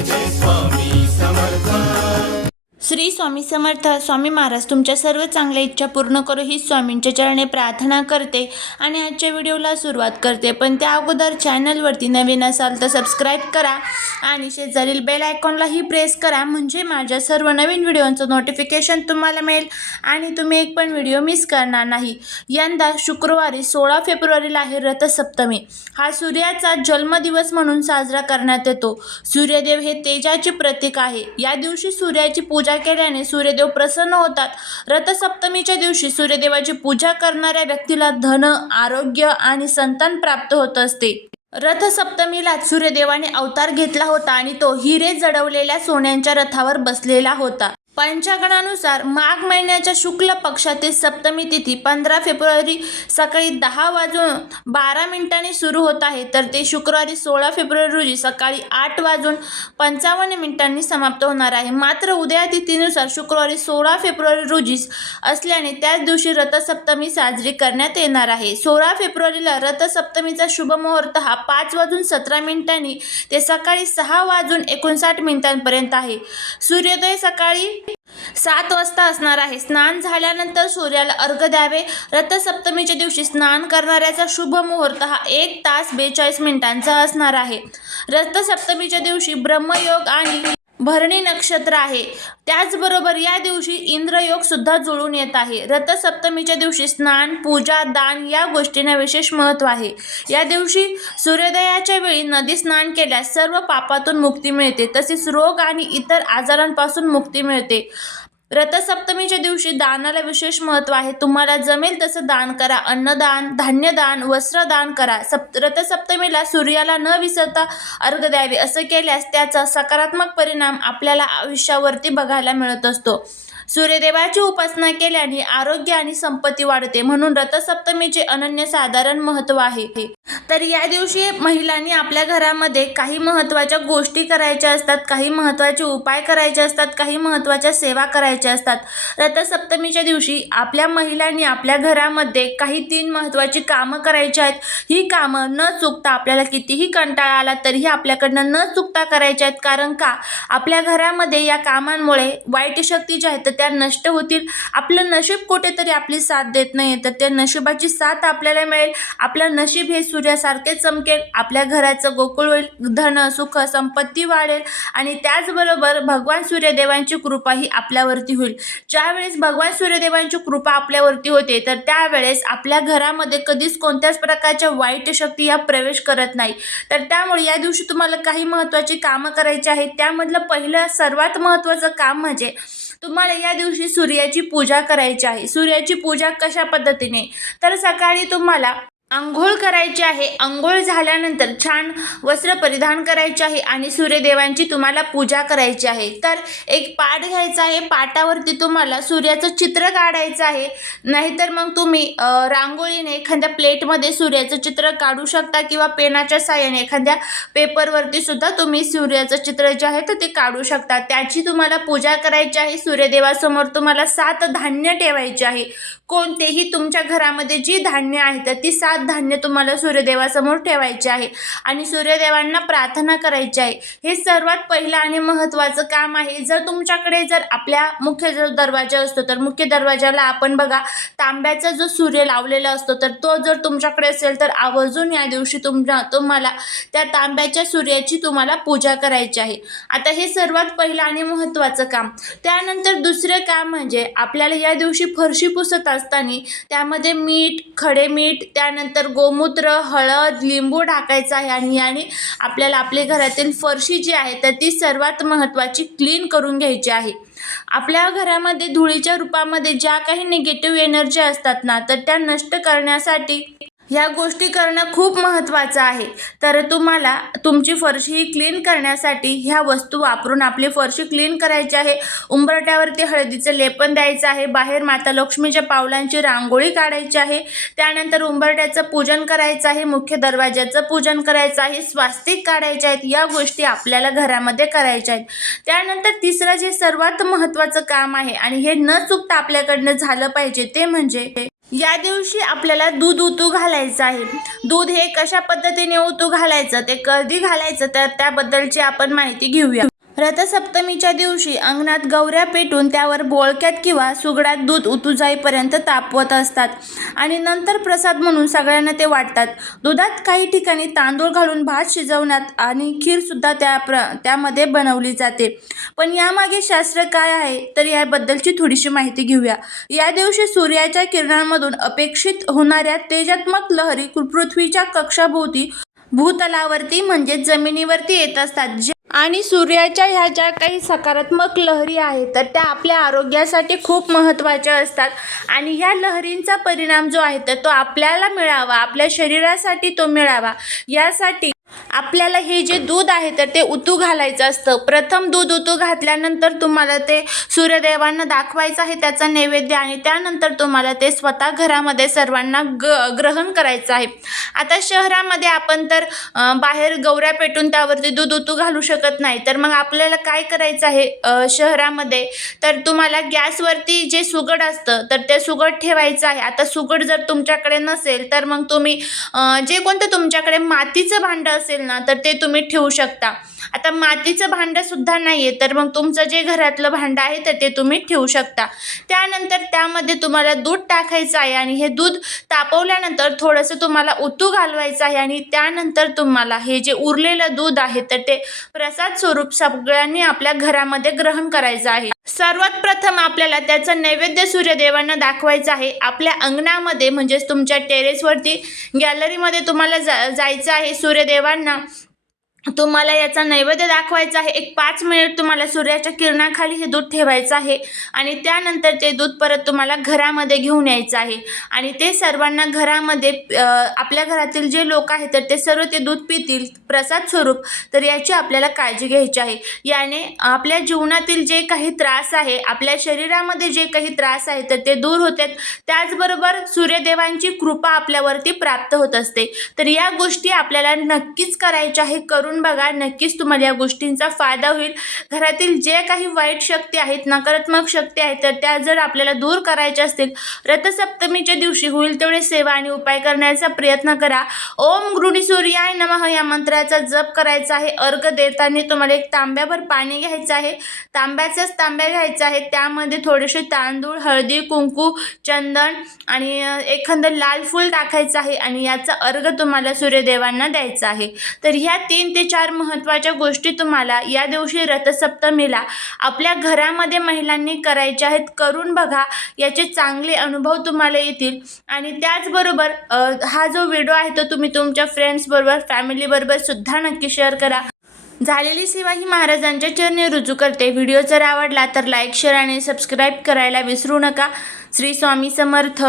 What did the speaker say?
जय जय स्वामी समर्थ श्री स्वामी समर्थ स्वामी महाराज तुमच्या सर्व चांगल्या इच्छा पूर्ण करू ही स्वामींच्या चरणे प्रार्थना करते आणि आजच्या व्हिडिओला सुरुवात करते. पण त्या अगोदर चॅनलवरती नवीन असाल तर सबस्क्राईब करा आणि शेजारील बेल आयकॉनलाही प्रेस करा. म्हणजे माझ्या सर्व नवीन व्हिडिओंचं नोटिफिकेशन तुम्हाला मिळेल आणि तुम्ही एक पण व्हिडिओ मिस करणार नाही. यंदा शुक्रवारी सोळा फेब्रुवारीला आहे रथसप्तमी. हा सूर्याचा जन्मदिवस म्हणून साजरा करण्यात येतो. सूर्यदेव हे तेजाचे प्रतीक आहे. या दिवशी सूर्याची पूजा केल्याने सूर्यदेव प्रसन्न होतात. रथसप्तमीच्या दिवशी सूर्यदेवाची पूजा करणाऱ्या व्यक्तीला धन आरोग्य आणि संतान प्राप्त होत असते. रथसप्तमीला सूर्यदेवाने अवतार घेतला होता आणि तो हिरे जडवलेल्या सोन्यांच्या रथावर बसलेला होता. पंचांगणानुसार माघ महिन्याच्या शुक्ल पक्षातील सप्तमी तिथी पंधरा फेब्रुवारी सकाळी दहा वाजून बारा मिनिटांनी सुरू होत आहे. तर ते शुक्रवारी सोळा फेब्रुवारी रोजी सकाळी आठ वाजून पंचावन्न मिनिटांनी समाप्त होणार आहे. मात्र उद्या तिथीनुसार शुक्रवारी सोळा फेब्रुवारी रोजी असल्याने त्याच दिवशी रथसप्तमी साजरी करण्यात येणार आहे. सोळा फेब्रुवारीला रथसप्तमीचा शुभ मुहूर्त हा पाच वाजून सतरा मिनिटांनी ते सकाळी सहा वाजून एकोणसाठ मिनिटांपर्यंत आहे. सूर्योदय सकाळी सात वाजता असणार आहे. स्नान झाल्यानंतर सूर्याला अर्घ द्यावे. रथसप्तमीच्या दिवशी स्नान करणाऱ्याचा शुभ मुहूर्त हा एक तास बेचाळीस मिनिटांचा असणार आहे. रथसप्तमीच्या दिवशी ब्रह्मयोग आणि भरणी नक्षत्र आहे. त्याचबरोबर या दिवशी इंद्रयोग सुद्धा जुळून येत आहे. रथसप्तमीच्या दिवशी स्नान पूजा दान या गोष्टींना विशेष महत्त्व आहे. या दिवशी सूर्योदयाच्या वेळी नदी स्नान केल्यास सर्व पापातून मुक्ती मिळते. तसेच रोग आणि इतर आजारांपासून मुक्ती मिळते. रथसप्तमीच्या दिवशी दानाला विशेष महत्त्व आहे. तुम्हाला जमेल तसं दान करा. अन्नदान धान्यदान वस्त्रदान करा. सप्त रथसप्तमीला सूर्याला न विसरता अर्घ द्यावे. असं केल्यास त्याचा सकारात्मक परिणाम आपल्याला आयुष्यावरती बघायला मिळत असतो. सूर्यदेवाची उपासना केल्याने आरोग्य आणि संपत्ती वाढते. म्हणून रथसप्तमीचे अनन्यसाधारण महत्त्व आहे. तर या दिवशी महिलांनी आपल्या घरामध्ये काही महत्त्वाच्या गोष्टी करायच्या असतात काही महत्त्वाचे उपाय करायचे असतात काही महत्त्वाच्या सेवा करायच्या असतात. रथसप्तमीच्या दिवशी आपल्या महिलांनी आपल्या घरामध्ये काही तीन महत्त्वाची कामं करायची आहेत. ही कामं न चुकता आपल्याला कितीही कंटाळा आला तरीही आपल्याकडनं न चुकता करायच्या आहेत. कारण का? आपल्या घरामध्ये या कामांमुळे वाईट शक्ती ज्या आहेत तर त्या नष्ट होतील. आपलं नशीब कुठेतरी आपली साथ देत नाही तर त्या नशिबाची साथ आपल्याला मिळेल. आपलं नशीब हे सूर्यासारखे चमकेल आपल्या घराचं गोकुळ होईल धन सुख संपत्ती वाढेल आणि त्याचबरोबर भगवान सूर्यदेवांची कृपा ही आपल्यावरती होईल. ज्यावेळेस भगवान सूर्यदेवांची कृपा आपल्यावरती होते तर त्यावेळेस आपल्या घरामध्ये कधीच कोणत्याच प्रकारच्या वाईट शक्ती या प्रवेश करत नाही. तर त्यामुळे या दिवशी तुम्हाला काही महत्त्वाची कामं करायची आहेत. त्यामधलं पहिलं सर्वात महत्त्वाचं काम म्हणजे तुम्हाला या दिवशी सूर्याची पूजा करायची आहे. सूर्याची पूजा कशा पद्धतीने? तर सकाळी तुम्हाला आंघोळ करायची आहे. आंघोळ झाल्यानंतर छान वस्त्र परिधान करायचे आहे आणि सूर्यदेवांची तुम्हाला पूजा करायची आहे. तर एक पाट घ्यायचा आहे. पाटावरती तुम्हाला सूर्याचं चित्र काढायचं आहे. नाहीतर मग तुम्ही रांगोळीने एखाद्या प्लेटमध्ये सूर्याचं चित्र काढू शकता किंवा पेनाच्या साह्याने एखाद्या पेपरवरती सुद्धा तुम्ही सूर्याचं चित्र जे आहे तर ते काढू शकता. त्याची तुम्हाला पूजा करायची आहे. सूर्यदेवासमोर तुम्हाला सात धान्य ठेवायचे आहे. कोणतेही तुमच्या घरामध्ये जी धान्य आहेत तर ती सात धान्य तुम्हाला सूर्यदेवासमोर ठेवायची आहे. आणि सूर्यदेवांना प्रार्थना करायची आहे. हे सर्वात पहिलं आणि महत्त्वाचं काम आहे. जर तुमच्याकडे जर आपल्या मुख्य जो दरवाजा असतो तर मुख्य दरवाजाला आपण बघा तांब्याचा जो सूर्य लावलेला असतो तर तो जर तुमच्याकडे असेल तर आवर्जून या दिवशी तुमच्या तुम्हाला त्या तांब्याच्या सूर्याची तुम्हाला पूजा करायची आहे. आता हे सर्वात पहिलं आणि महत्त्वाचं काम. त्यानंतर दुसरं काम म्हणजे आपल्याला या दिवशी फरशी पुसत असताना त्यामध्ये मीठ खडे मीठ त्यानंतर गोमूत्र हळद लिंबू टाकायचं आहे आणि याने आपल्याला आपल्या घरातील फरशी जी आहे तर ती सर्वात महत्त्वाची क्लीन करून घ्यायची आहे. आपल्या घरामध्ये धुळीच्या रूपामध्ये ज्या काही निगेटिव्ह एनर्जी असतात ना तर त्या नष्ट करण्यासाठी ह्या गोष्टी करणं खूप महत्त्वाचं आहे. तर तुम्हाला तुमची फरशी ही क्लीन करण्यासाठी ह्या वस्तू वापरून आपली फरशी क्लीन करायची आहे. उंबरट्यावरती हळदीचं लेपन द्यायचं आहे. बाहेर माता लक्ष्मीच्या पावलांची रांगोळी काढायची आहे. त्यानंतर उंबरट्याचं पूजन करायचं आहे. मुख्य दरवाज्याचं पूजन करायचं आहे. स्वास्तिक काढायचे आहेत. या गोष्टी आपल्याला घरामध्ये करायच्या आहेत. त्यानंतर तिसरं जे सर्वात महत्त्वाचं काम आहे आणि हे न चुकता आपल्याकडनं झालं पाहिजे ते म्हणजे या दिवशी आपल्याला दूध उतू घालायचं आहे. दूध हे कशा पद्धतीने उतू घालायचं? ते कधी घालायचं? तर त्याबद्दलची आपण माहिती घेऊया. रथसप्तमीच्या दिवशी अंगणात गौऱ्या पेटून त्यावर बोळक्यात किंवा सुगडात दूध उतू जाईपर्यंत तापवत असतात. आणि नंतर प्रसाद म्हणून सगळ्यांना ते वाटतात. दुधात काही ठिकाणी तांदूळ घालून भात शिजवण्यात आणि खीरसुद्धा त्या प्र त्यामध्ये बनवली जाते. पण यामागे शास्त्र काय आहे? तर याबद्दलची थोडीशी माहिती घेऊया. या दिवशी सूर्याच्या किरणांमधून अपेक्षित होणाऱ्या तेजात्मक लहरी पृथ्वीच्या कक्षाभोवती भूतलावरती म्हणजे जमिनीवरती येत असतात. जे आणि सूर्याच्या ह्या ज्या काही सकारात्मक लहरी आहेत तर त्या आपल्या आरोग्यासाठी खूप महत्त्वाच्या असतात. आणि ह्या लहरींचा परिणाम जो आहे तर तो आपल्याला मिळावा आपल्या शरीरासाठी तो मिळावा. यासाठी आपल्याला हे जे दूध आहे तर ते उतू घालायचं असतं. प्रथम दूध उतू घातल्यानंतर तुम्हाला ते सूर्यदेवांना दाखवायचं आहे त्याचा नैवेद्य आणि त्यानंतर तुम्हाला ते स्वतः घरामध्ये सर्वांना ग ग्रहण करायचं आहे. आता शहरामध्ये आपण तर बाहेर गौऱ्या पेटून त्यावरती दूध उतू घालू शकत नाही. तर मग आपल्याला काय करायचं आहे शहरामध्ये? तर तुम्हाला गॅसवरती जे सुगड असतं तर ते सुगड ठेवायचं आहे. आता सुगड जर तुमच्याकडे नसेल तर मग तुम्ही जे कोणतं तुमच्याकडे मातीचं भांडं असेल ना तर ते तुम्ही ठेवू शकता. आता मातीचं भांडंसुद्धा नाही आहे तर मग तुमचं जे घरातलं भांडं आहे तर ते तुम्ही ठेवू शकता. त्यानंतर त्यामध्ये तुम्हाला दूध टाकायचं आहे आणि हे दूध तापवल्यानंतर थोडंसं तुम्हाला उतू घालवायचं आहे आणि त्यानंतर तुम्हाला हे जे उरलेलं दूध आहे तर ते प्रसाद स्वरूप सगळ्यांनी आपल्या घरामध्ये ग्रहण करायचं आहे. सर्वात प्रथम आपल्याला त्याचं नैवेद्य सूर्यदेवांना दाखवायचं आहे. आपल्या अंगणामध्ये म्हणजेच तुमच्या टेरेसवरती गॅलरीमध्ये तुम्हाला जा जायचं आहे सूर्यदेवांना. तुम्हाला याचा नैवेद्य दाखवायचा आहे. एक पाच मिनिट तुम्हाला सूर्याच्या किरणाखाली हे दूध ठेवायचं आहे. आणि त्यानंतर ते दूध परत तुम्हाला घरामध्ये घेऊन यायचं आहे. आणि ते सर्वांना घरामध्ये आपल्या घरातील जे लोक आहेत तर ते सर्व ते दूध पितील. प्रसाद स्वरूप. तर याची आपल्याला काळजी घ्यायची आहे. याने आपल्या जीवनातील जे काही त्रास आहे आपल्या शरीरामध्ये जे काही त्रास आहे तर ते दूर होतात. त्याचबरोबर सूर्यदेवांची कृपा आपल्यावरती प्राप्त होत असते. तर या गोष्टी आपल्याला नक्कीच करायच्या आहे. करून बघा नक्कीच तुम्हाला या गोष्टींचा फायदा होईल. घरातील जे काही वाईट शक्ती आहेत नकारात्मक शक्ती आहेत तर त्या जर आपल्याला दूर करायच्या असतील रथसप्तमीच्या दिवशी होईल तेवढे सेवा आणि उपाय करण्याचा प्रयत्न करा. ओम गृणी सूर्याय नमः या मंत्राचा जप करायचा आहे. अर्घ देताना तुम्हाला एक तांब्याभर पाणी घ्यायचं आहे. तांब्याचाच तांब्या घ्यायचा आहे. त्यामध्ये थोडेसे तांदूळ हळदी कुंकू चंदन आणि एखादं लाल फूल टाकायचं आहे आणि याचा अर्घ तुम्हाला सूर्यदेवांना द्यायचा आहे. तर ह्या तीन ते चार महत्त्वाच्या गोष्टी तुम्हाला या दिवशी रथसप्तमीला आपल्या घरामध्ये महिलांनी करायच्या आहेत करून बघा. याचे चांगले अनुभव तुम्हाला येतील. आणि त्याचबरोबर हा जो व्हिडिओ आहे तो तुम्ही तुमच्या फ्रेंड्सबरोबर फॅमिलीबरोबर सुद्धा नक्की शेअर करा. झालेली सेवा ही महाराजांच्या चरणी रुजू करते. व्हिडिओ जर आवडला तर लाईक शेअर आणि सबस्क्राईब करायला विसरू नका. श्री स्वामी समर्थ.